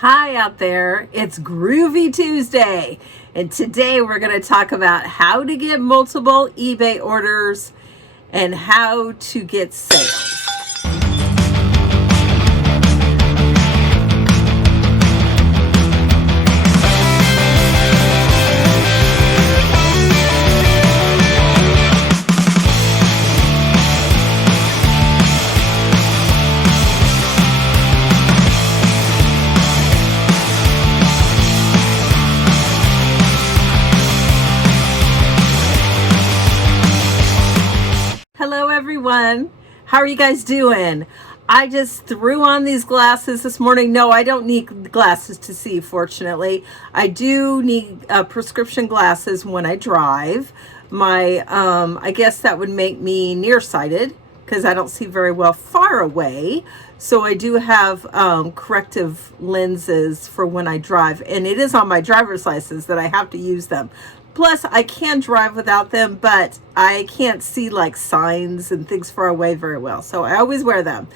Hi out there, it's Groovy Tuesday, and today we're going to talk about how to get multiple eBay orders and how to get sales. Hello everyone, how are you guys doing? I just threw on these glasses this morning. No, I don't need glasses to see, fortunately. I do need prescription glasses when I drive. I guess that would make me nearsighted because I don't see very well far away. So I do have corrective lenses for when I drive, and it is on my driver's license that I have to use them. Plus, I can drive without them, but I can't see like signs and things far away very well. So I always wear them.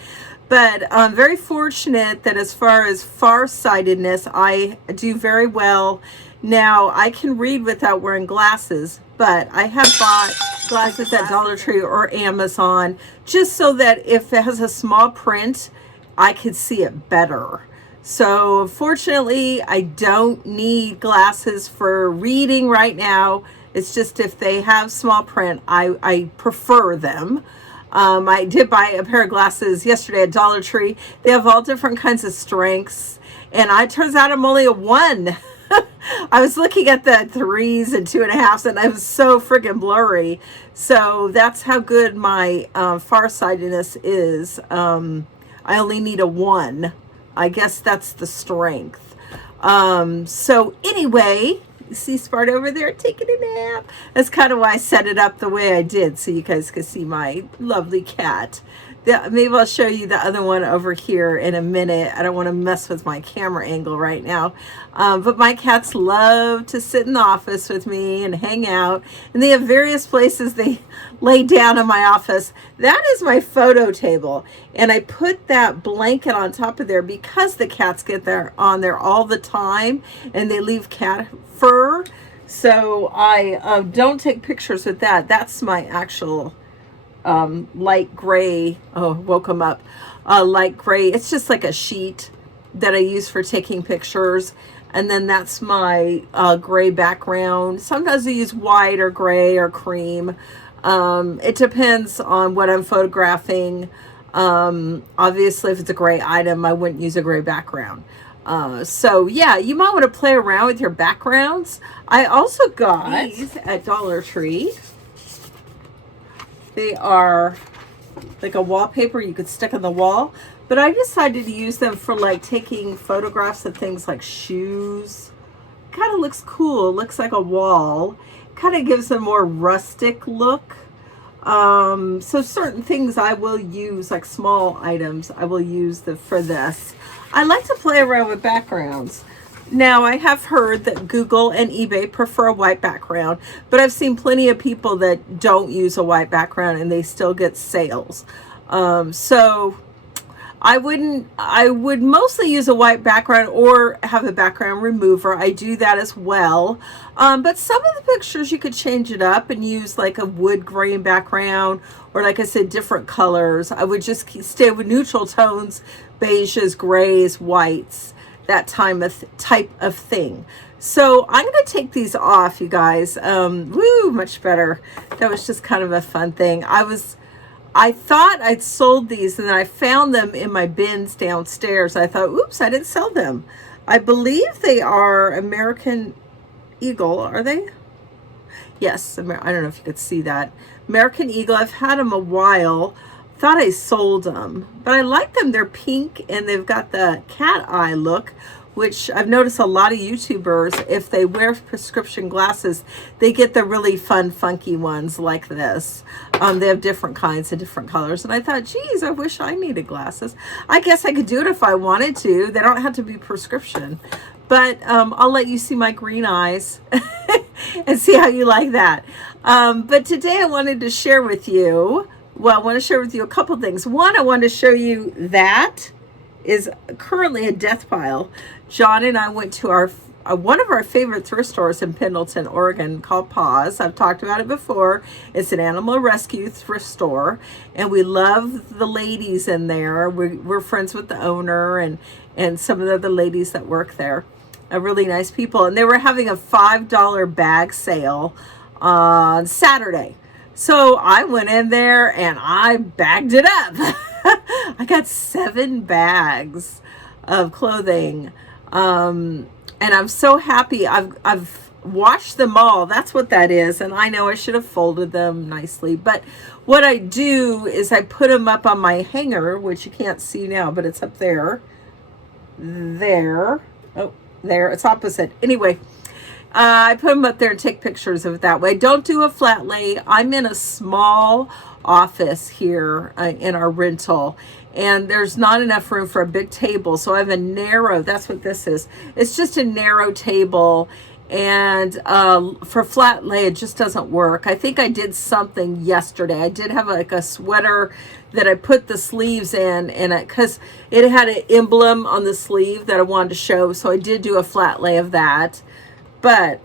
But I'm very fortunate that as far as farsightedness, I do very well. Now, I can read without wearing glasses, but I have bought glasses at Dollar Tree or Amazon just so that if it has a small print, I could see it better. So fortunately, I don't need glasses for reading right now. It's just if they have small print, I prefer them. I did buy a pair of glasses yesterday at Dollar Tree. They have all different kinds of strengths, and it turns out I'm only a 1. I was looking at the 3s and 2.5s, and I was so freaking blurry. So that's how good my farsightedness is. I only need a 1. I guess that's the strength. So anyway, you see Spart over there taking a nap. That's kind of why I set it up the way I did, so you guys could see my lovely cat. Maybe I'll show you the other one over here in a minute. I don't want to mess with my camera angle right now. But my cats love to sit in the office with me and hang out. And they have various places they lay down in my office. That is my photo table. And I put that blanket on top of there because the cats get there on there all the time. And they leave cat fur. So I don't take pictures with that. That's my actual light gray. Oh, woke him up. Light gray. It's just like a sheet that I use for taking pictures. And then that's my gray background. Sometimes I use white or gray or cream. It depends on what I'm photographing. Obviously, if it's a gray item, I wouldn't use a gray background. So yeah, you might want to play around with your backgrounds. I also got these at Dollar Tree. They are like a wallpaper you could stick on the wall, but I decided to use them for like taking photographs of things like shoes. Kind of looks cool. It looks like a wall. Kind of gives a more rustic look. So certain things I will use, like small items, I will use for this. I like to play around with backgrounds. Now, I have heard that Google and eBay prefer a white background, but I've seen plenty of people that don't use a white background and they still get sales. So I would mostly use a white background or have a background remover. I do that as well. But some of the pictures you could change it up and use like a wood grain background, or like I said, different colors. I would just stay with neutral tones, beiges, grays, whites, that type of thing. So I'm going to take these off, you guys. Woo, much better. That was just kind of a fun thing. I thought I'd sold these, and then I found them in my bins downstairs. I thought, oops, I didn't sell them. I believe they are American Eagle. Are they? Yes. I don't know if you could see that. American Eagle. I've had them a while. Thought I sold them, but I like them. They're pink and they've got the cat eye look, which I've noticed a lot of YouTubers, if they wear prescription glasses, they get the really fun, funky ones like this. They have different kinds and different colors. And I thought, geez, I wish I needed glasses. I guess I could do it if I wanted to. They don't have to be prescription. But I'll let you see my green eyes and see how you like that. But today I wanted to share with you, well, I want to share with you a couple things. One, I want to show you that is currently a death pile. John and I went to our one of our favorite thrift stores in Pendleton, Oregon, called Paws. I've talked about it before. It's an animal rescue thrift store, and we love the ladies in there. We're friends with the owner and some of the other ladies that work there. Really nice people, and they were having a $5 bag sale on Saturday. So I went in there and I bagged it up. I got 7 bags of clothing. And I'm so happy. I've washed them all. That's what that is. And I know I should have folded them nicely. But what I do is I put them up on my hanger, which you can't see now, but it's up there. There. Oh, there. It's opposite. Anyway, I put them up there and take pictures of it that way. Don't do a flat lay. I'm in a small office here in our rental, and there's not enough room for a big table, so I have a narrow, that's what this is. It's just a narrow table, and for flat lay it just doesn't work. I think I did something yesterday. I did have like a sweater that I put the sleeves in, and because it had an emblem on the sleeve that I wanted to show, so I did do a flat lay of that. But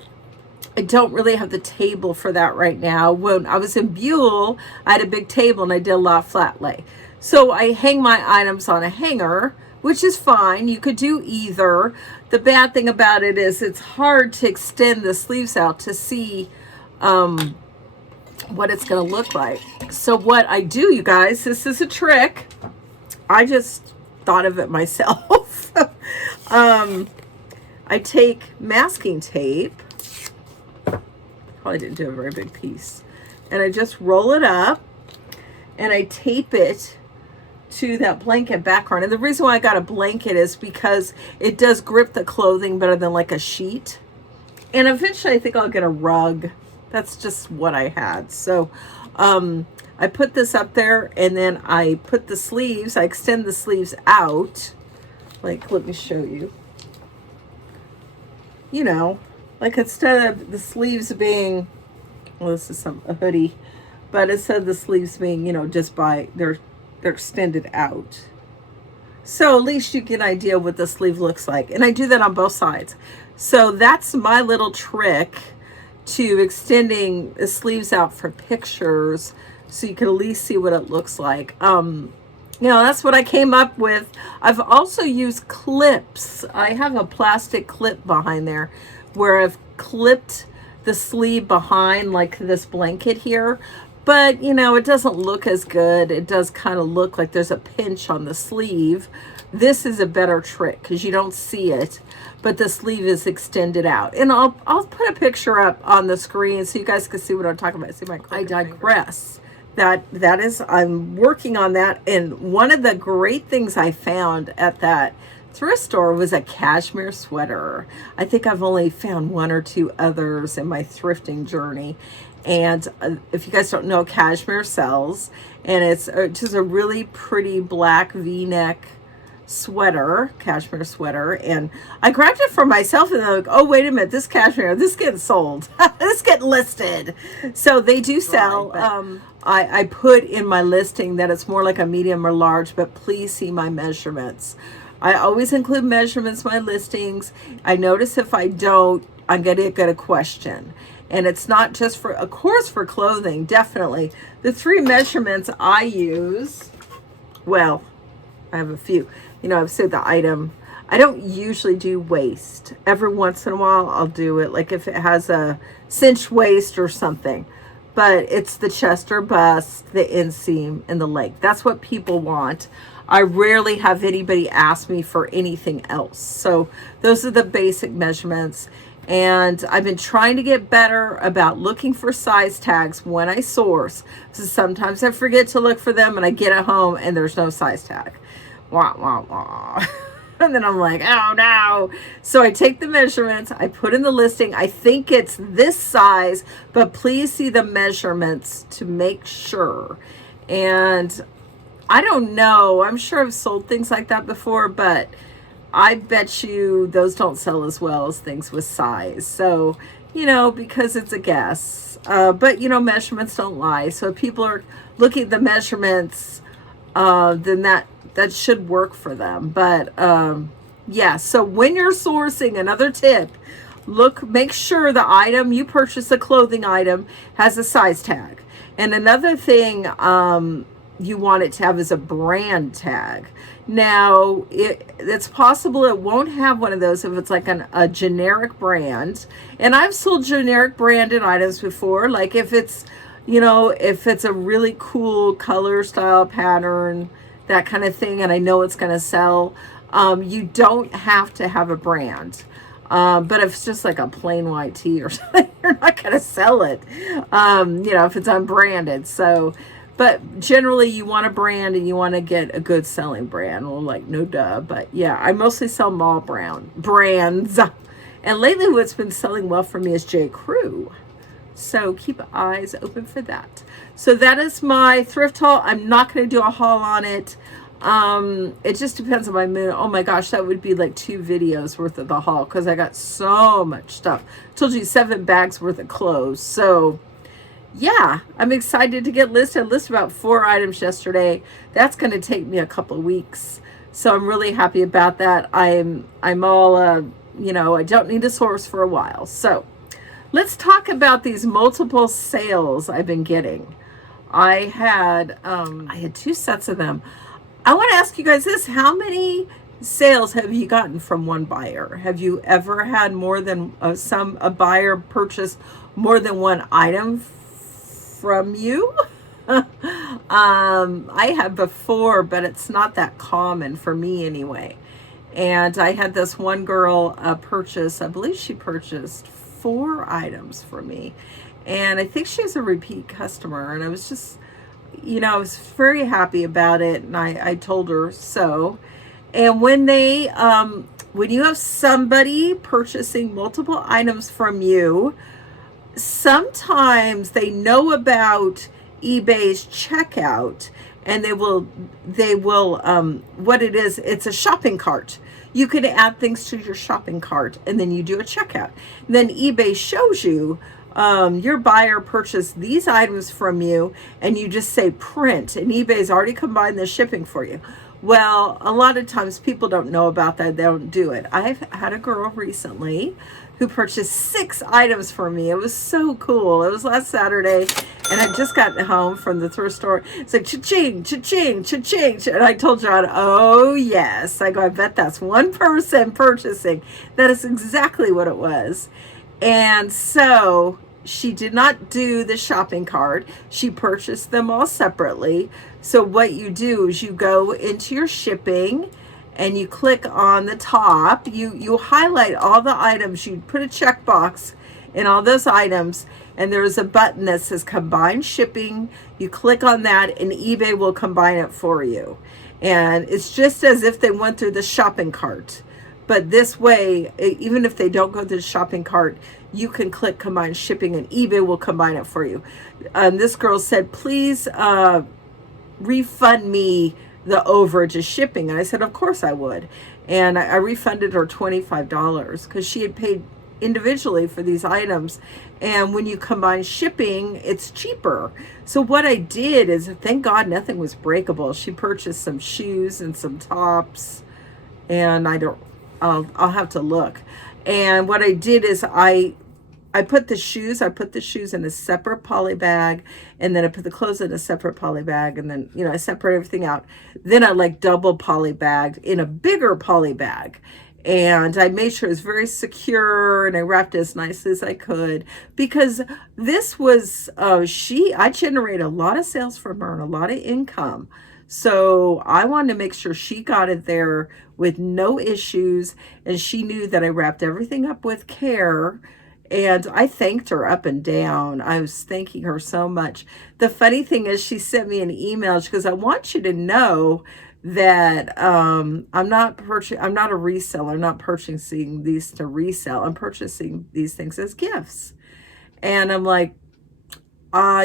I don't really have the table for that right now. When I was in Buell, I had a big table and I did a lot of flat lay. So I hang my items on a hanger, which is fine. You could do either. The bad thing about it is it's hard to extend the sleeves out to see what it's going to look like. So what I do, you guys, this is a trick. I just thought of it myself. I take masking tape. Probably didn't do a very big piece. And I just roll it up and I tape it to that blanket background. And the reason why I got a blanket is because it does grip the clothing better than like a sheet. And eventually I think I'll get a rug. That's just what I had. So I put this up there, and then I put the sleeves, I extend the sleeves out. Like, let me show you. You know, like instead of the sleeves being, well, this is a hoodie, but instead of the sleeves being, you know, just by, they're extended out. So at least you get an idea what the sleeve looks like. And I do that on both sides. So that's my little trick to extending the sleeves out for pictures, so you can at least see what it looks like. You know, that's what I came up with. I've also used clips. I have a plastic clip behind there where I've clipped the sleeve behind like this blanket here. But, you know, it doesn't look as good. It does kind of look like there's a pinch on the sleeve. This is a better trick because you don't see it, but the sleeve is extended out. And I'll put a picture up on the screen so you guys can see what I'm talking about. See my I digress. That is, I'm working on that. And one of the great things I found at that thrift store was a cashmere sweater. I think I've only found 1 or 2 others in my thrifting journey. And if you guys don't know, cashmere sells, and it's just a really pretty black V-neck sweater, cashmere sweater. And I grabbed it for myself, and I'm like, oh, wait a minute, this cashmere, this getting sold. This getting listed. So they do sell. Right, I put in my listing that it's more like a medium or large, but please see my measurements. I always include measurements in my listings. I notice if I don't, I'm going to get a question. And it's not just for, of course, for clothing, definitely. The 3 measurements I use, well, I have a few. You know, I've said the item. I don't usually do waist. Every once in a while, I'll do it, like if it has a cinched waist or something. But it's the chest or bust, the inseam, and the leg. That's what people want. I rarely have anybody ask me for anything else. So those are the basic measurements. And I've been trying to get better about looking for size tags when I source. So sometimes I forget to look for them and I get at home and there's no size tag. Wah, wah, wah. And then I'm like, oh no. So I take the measurements, I put in the listing. I think it's this size, but please see the measurements to make sure. And I don't know. I'm sure I've sold things like that before, but I bet you those don't sell as well as things with size. So, you know, because it's a guess. But, you know, measurements don't lie. So if people are looking at the measurements, then that should work for them. But yeah, so when you're sourcing, another tip, make sure the item you purchase, a clothing item, has a size tag. And another thing you want it to have is a brand tag. Now, it's possible it won't have one of those if it's like a generic brand. And I've sold generic branded items before, like if it's, if it's a really cool color, style, pattern, that kind of thing, and I know it's going to sell, you don't have to have a brand. But if it's just like a plain white tee or something, you're not going to sell it, if it's unbranded. So, but generally you want a brand and you want to get a good selling brand. Well, like, no duh. But yeah, I mostly sell mall brands. And lately what's been selling well for me is J. Crew. So keep eyes open for that. So that is my thrift haul. I'm not going to do a haul on it. It just depends on my mood. Oh my gosh, that would be like 2 videos worth of the haul because I got so much stuff. I told you 7 bags worth of clothes. So yeah, I'm excited to get listed. I listed about 4 items yesterday. That's going to take me a couple of weeks. So I'm really happy about that. I'm all, I don't need to source for a while. So let's talk about these multiple sales I've been getting. I had 2 sets of them. I want to ask you guys this. How many sales have you gotten from one buyer? Have you ever had more than a buyer purchase more than one item from you? I have before, but it's not that common for me anyway. And I had this one girl purchase, I believe she purchased 4 items from me. And I think she's a repeat customer. And I was just, I was very happy about it. And I told her so. And when when you have somebody purchasing multiple items from you, sometimes they know about eBay's checkout, and they will what it is, it's a shopping cart. You can add things to your shopping cart and then you do a checkout. And then eBay shows you your buyer purchased these items from you, and you just say print, and eBay's already combined the shipping for you. Well, a lot of times people don't know about that. They don't do it. I've had a girl recently who purchased 6 items for me. It was so cool. It was last Saturday, and I just got home from the thrift store. It's like cha-ching, cha-ching, cha-ching. And I told John, oh yes. I go, I bet that's one person purchasing. That is exactly what it was. And so she did not do the shopping cart. She purchased them all separately. So what you do is you go into your shipping and you click on the top. You highlight all the items. You put a checkbox in all those items, and there's a button that says combine shipping. You click on that and eBay will combine it for you. And it's just as if they went through the shopping cart. But this way, even if they don't go to the shopping cart, you can click combine shipping and eBay will combine it for you. This girl said, please refund me the overage of shipping. And I said, of course I would. And I refunded her $25 because she had paid individually for these items. And when you combine shipping, it's cheaper. So what I did is, thank God nothing was breakable. She purchased some shoes and some tops, and I'll have to look. And what I did is I put the shoes in a separate poly bag, and then I put the clothes in a separate poly bag, and then, I separate everything out. Then I double poly bagged in a bigger poly bag. And I made sure it was very secure, and I wrapped it as nicely as I could, because this was, I generated a lot of sales from her and a lot of income. So I wanted to make sure she got it there with no issues, and she knew that I wrapped everything up with care. And I thanked her up and down. I was thanking her so much. The funny thing is, she sent me an email. She goes, I want you to know that I'm not a reseller. I'm not purchasing these to resell. I'm purchasing these things as gifts. And I'm like,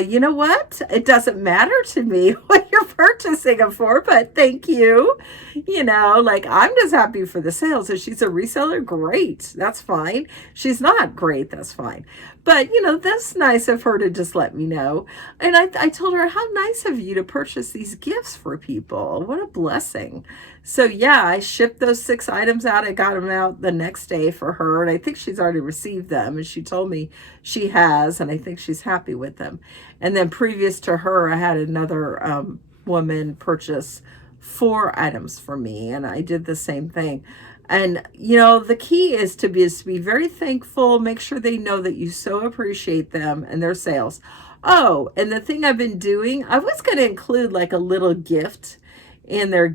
You know what? It doesn't matter to me what you're purchasing them for, but thank you. Like I'm just happy for the sales. If she's a reseller, great. That's fine. She's not great. That's fine. But, that's nice of her to just let me know. And I told her, how nice of you to purchase these gifts for people. What a blessing. So, yeah, I shipped those 6 items out. I got them out the next day for her. And I think she's already received them. And she told me she has. And I think she's happy with them. And then previous to her, I had another woman purchase 4 items for me. And I did the same thing. And, the key is to be very thankful. Make sure they know that you so appreciate them and their sales. Oh, and the thing I've been doing, I was going to include like a little gift in their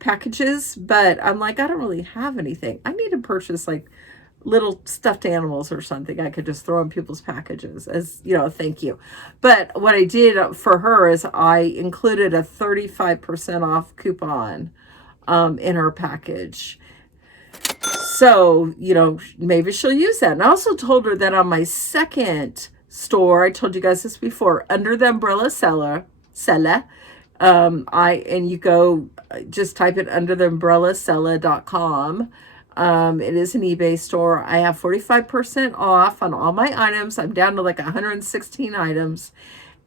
packages, but I'm like, I don't really have anything. I need to purchase like little stuffed animals or something I could just throw in people's packages as, thank you. But what I did for her is I included a 35% off coupon in her package. So, maybe she'll use that. And I also told her that on my second store, I told you guys this before, under the umbrella seller, and you go just type it under the ebayreseller.com. It is an eBay store. I have 45% off on all my items. I'm down to like 116 items.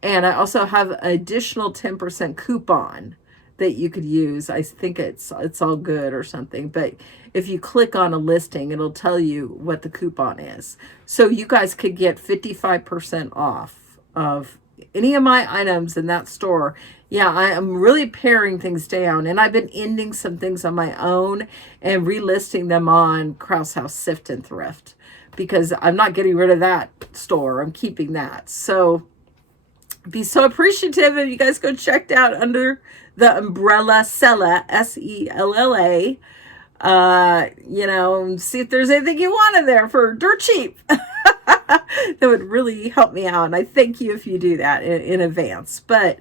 And I also have an additional 10% coupon that you could use. I think it's all good or something. But if you click on a listing, it'll tell you what the coupon is. So you guys could get 55% off of any of my items in that store. Yeah, I am really paring things down, and I've been ending some things on my own and relisting them on Kraus House, Sift, and Thrift because I'm not getting rid of that store. I'm keeping that. So be so appreciative if you guys go check out under the umbrella seller, SELLA. See if there's anything you want in there for dirt cheap. That would really help me out. And I thank you if you do that in advance. But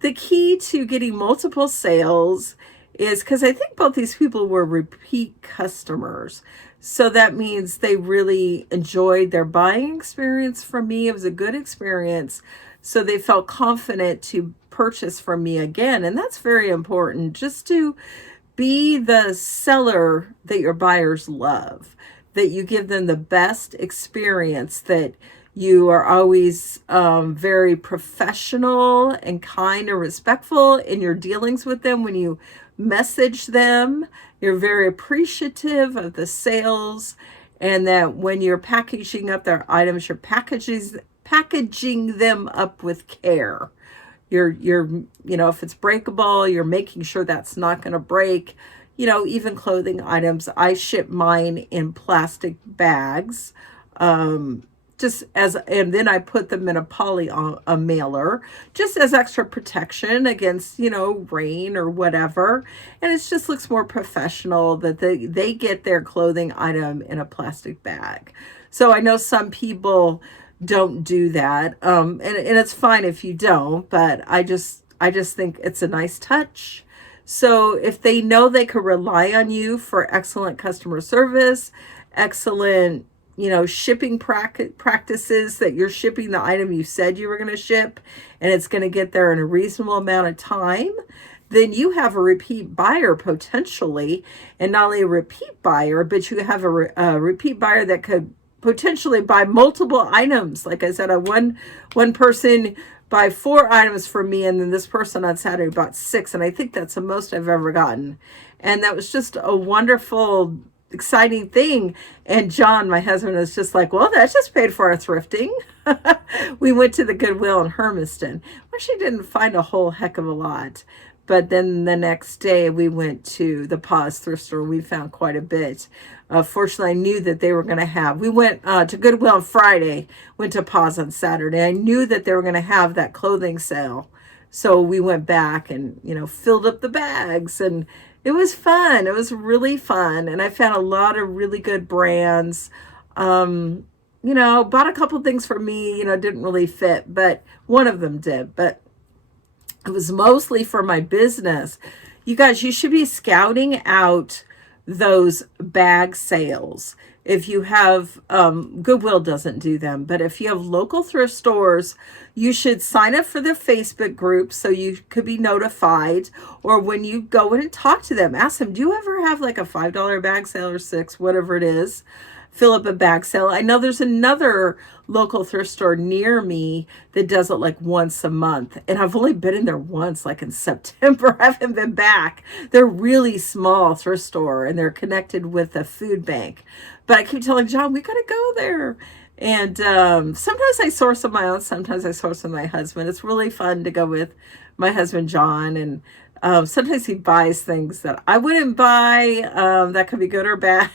the key to getting multiple sales is because I think both these people were repeat customers. So that means they really enjoyed their buying experience from me. It was a good experience. So they felt confident to purchase from me again. And that's very important, just to be the seller that your buyers love, that you give them the best experience, that you are always very professional and kind and respectful in your dealings with them when you message them. You're very appreciative of the sales, and that when you're packaging up their items, you're packaging them up with care. You're if it's breakable, you're making sure that's not going to break. Even clothing items, I ship mine in plastic bags, and then I put them in a mailer, just as extra protection against, rain or whatever. And it just looks more professional that they get their clothing item in a plastic bag. So I know some people don't do that. And it's fine if you don't, but I just think it's a nice touch. So if they know they could rely on you for excellent customer service, excellent, shipping practices, that you're shipping the item you said you were going to ship and it's going to get there in a reasonable amount of time, then you have a repeat buyer potentially. And not only a repeat buyer, but you have a repeat buyer that could potentially buy multiple items. Like I said, one person buy 4 items from me, and then this person on Saturday bought 6, and I think that's the most I've ever gotten. And that was just a wonderful, exciting thing. And John, my husband, is just like, well, that's just paid for our thrifting. We went to the Goodwill in Hermiston, where she didn't find a whole heck of a lot. But then the next day we went to the Paws thrift store. We found quite a bit. Fortunately, I knew that they were going to have. We went to Goodwill on Friday, went to Paws on Saturday. I knew that they were going to have that clothing sale. So we went back and, filled up the bags. And it was fun. It was really fun. And I found a lot of really good brands. Bought a couple things for me, didn't really fit, but one of them did. But it was mostly for my business. You guys, you should be scouting out those bag sales. If you have, Goodwill doesn't do them, but if you have local thrift stores, you should sign up for the Facebook group so you could be notified. Or when you go in and talk to them, ask them, do you ever have like a $5 bag sale or $6, whatever it is? Fill up a bag sale. I know there's another local thrift store near me that does it like once a month. And I've only been in there once, like in September. I haven't been back. They're really small thrift store and they're connected with a food bank. But I keep telling John, we got to go there. And sometimes I source on my own. Sometimes I source with my husband. It's really fun to go with my husband, John. And sometimes he buys things that I wouldn't buy, that could be good or bad.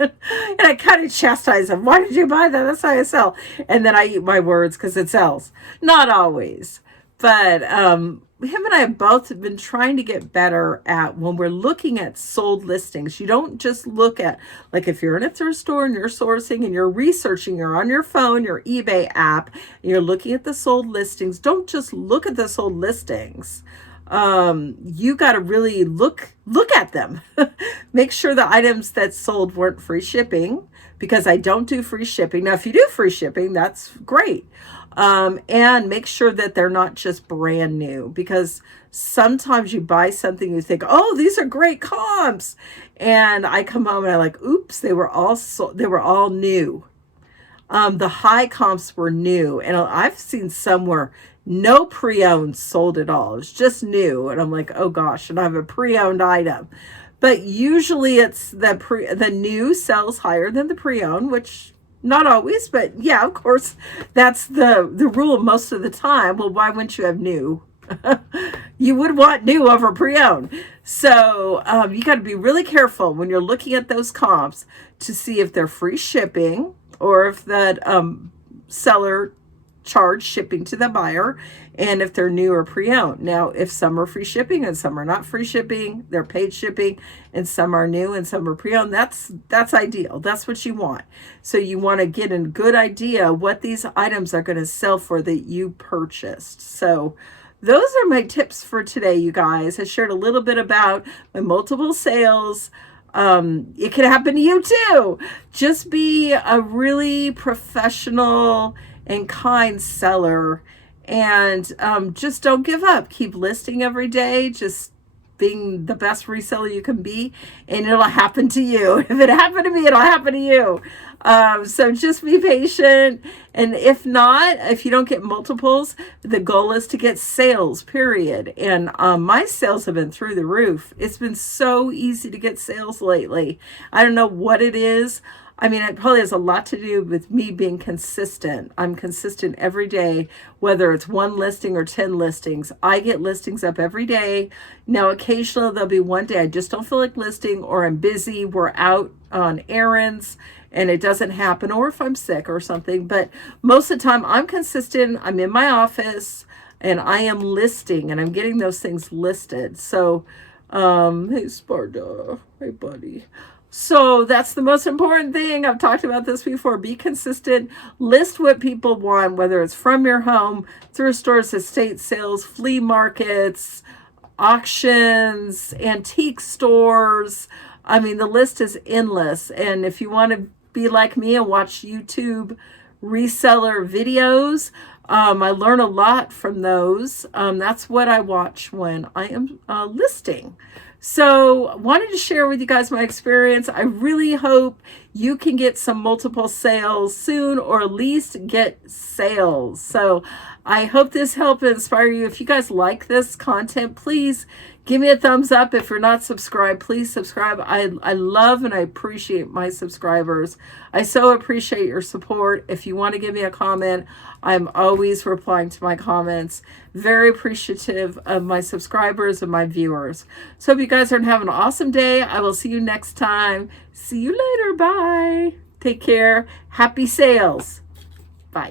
And I kind of chastise him. Why did you buy that? That's how I sell. And then I eat my words because it sells. Not always. But him and I have both been trying to get better at when we're looking at sold listings. You don't just look at, like if you're in a thrift store and you're sourcing and you're researching, you're on your phone, your eBay app, and you're looking at the sold listings. Don't just look at the sold listings. You got to really look at them. Make sure the items that sold weren't free shipping, because I don't do free shipping. Now, if you do free shipping, that's great. And make sure that they're not just brand new, because sometimes you buy something, you think, oh, these are great comps. And I come home and I'm like, oops, they were all new. The high comps were new. And I've seen some where no pre-owned sold at all. It's just new. And I'm like, oh gosh, and I have a pre-owned item. But usually it's the new sells higher than the pre-owned, which not always, but yeah, of course, that's the rule most of the time. Well, why wouldn't you have new? You would want new over pre-owned. So you got to be really careful when you're looking at those comps to see if they're free shipping or if that seller charge shipping to the buyer, and if they're new or pre-owned. Now, if some are free shipping and some are not free shipping, they're paid shipping, and some are new and some are pre-owned, that's ideal. That's what you want. So you want to get a good idea what these items are going to sell for that you purchased. So those are my tips for today, you guys. I shared a little bit about my multiple sales. It can happen to you too. Just be a really professional and kind seller, and just don't give up. Keep listing every day, just being the best reseller you can be, and it'll happen to you. If it happened to me, it'll happen to you. So just be patient, and if not, if you don't get multiples, the goal is to get sales, period. And my sales have been through the roof. It's been so easy to get sales lately. I don't know what it is. I mean, it probably has a lot to do with me being consistent. I'm consistent every day, whether it's 1 listing or 10 listings. I get listings up every day. Now, occasionally there'll be one day I just don't feel like listing, or I'm busy, we're out on errands, and it doesn't happen, or if I'm sick or something. But most of the time I'm consistent. I'm in my office and I am listing, and I'm getting those things listed. So, hey, Sparta, hey, buddy. So that's the most important thing. I've talked about this before. Be consistent. List what people want, whether it's from your home, thrift stores, estate sales, flea markets, auctions, antique stores. I mean, the list is endless. And if you want to be like me and watch YouTube reseller videos, I learn a lot from those. That's what I watch when I am listing. So wanted to share with you guys my experience. I really hope you can get some multiple sales soon, or at least get sales. So I hope this helped inspire you. If you guys like this content, please give me a thumbs up. If you're not subscribed, please subscribe. I love and I appreciate my subscribers. I so appreciate your support. If you want to give me a comment, I'm always replying to my comments. Very appreciative of my subscribers and my viewers. So hope you guys are having an awesome day. I will see you next time. See you later. Bye. Take care. Happy sales. Bye.